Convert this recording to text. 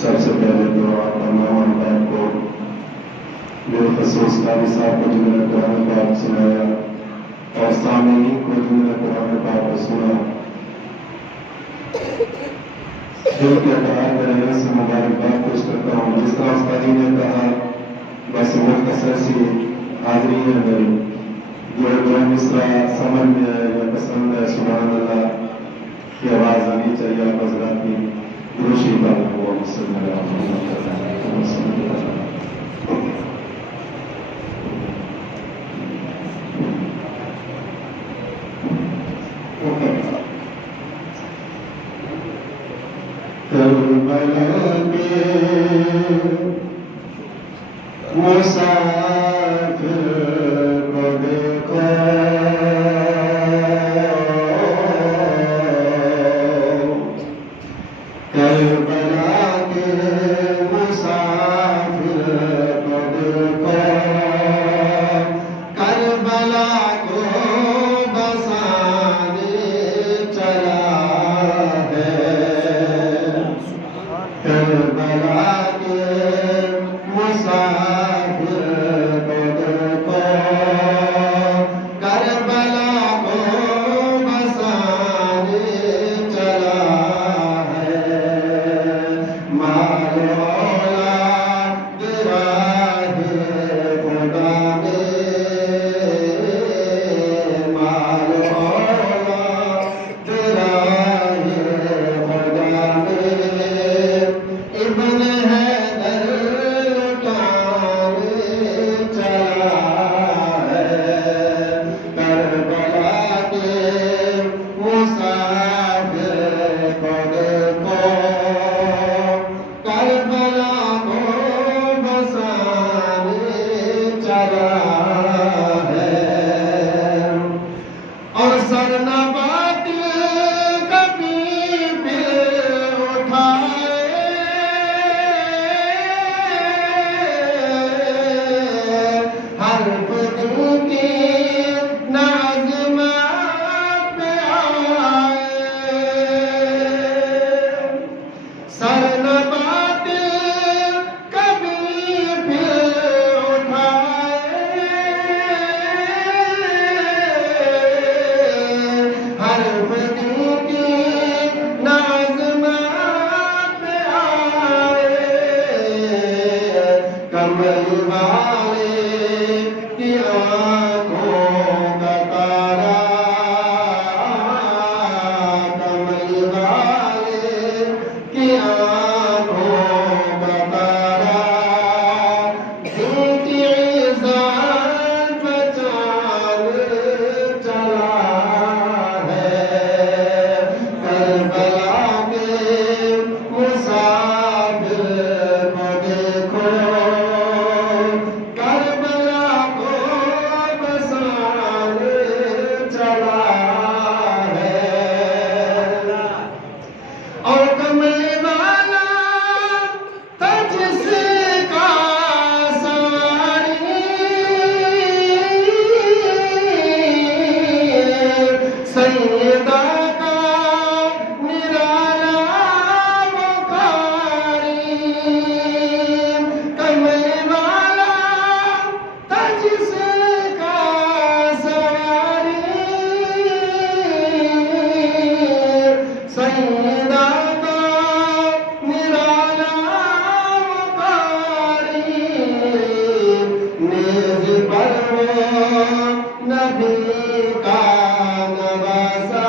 سب سے پہلے تو تمام بات کو بالخصوص قاری صاحب کو جنہوں نے قرآن پاک سنایا اور سامعین کو جنہوں نے قرآن پاک کو سنا، دل کے اعتبار میں سے مبارکباد پیش کرتا ہوں۔ جس طرح استادی نے کہا، بس مختصر سی حاضری ہے میری، جو مصرع سمجھ میں ہے یا پسند ہے، سبحان اللہ کی آواز آنی چاہیے آپ حضرات کی دروشی پر وہ صلی اللہ علیہ وسلم۔ کربلا کے مسافر کو دیکھو، کربلا کے مسافر کو دیکھو، کربلا کو بسانے چلا ہے، کربلا کے مسافر کو دیکھو، کربلا کو بسانے چلا ہے، مال اولاد راہ خدا میں، مال اولاد راہ خدا میں، ابن حیدر لٹانے چلا ہے، کربلا کے مسافر کو دیکھو، کربلا کو بسانے چلا ہے، اور سر نہ باطل کبھی پھر اٹھائے، حرف دل کی نازمات میں آئے، سر نہ باطل کبھی پھر اٹھائے، حرف دل کی نازمات میں آئے، کمل والے کی آنکھوں کا تارا، کمل والے کی آنکھوں کا تارا، دل کی عزت بچانے چلا ہے، کربلا کے مسافر کو دیکھو، کربلا کو بسانے چلا ہے، اور کمل والا تھا جس کا سواری، سیدہ کا نرالا بخاری، کمل والا تھا جس کا سواری، سیدہ کا نرالا بخاری، نیز پر وہ نبی کا نواسا،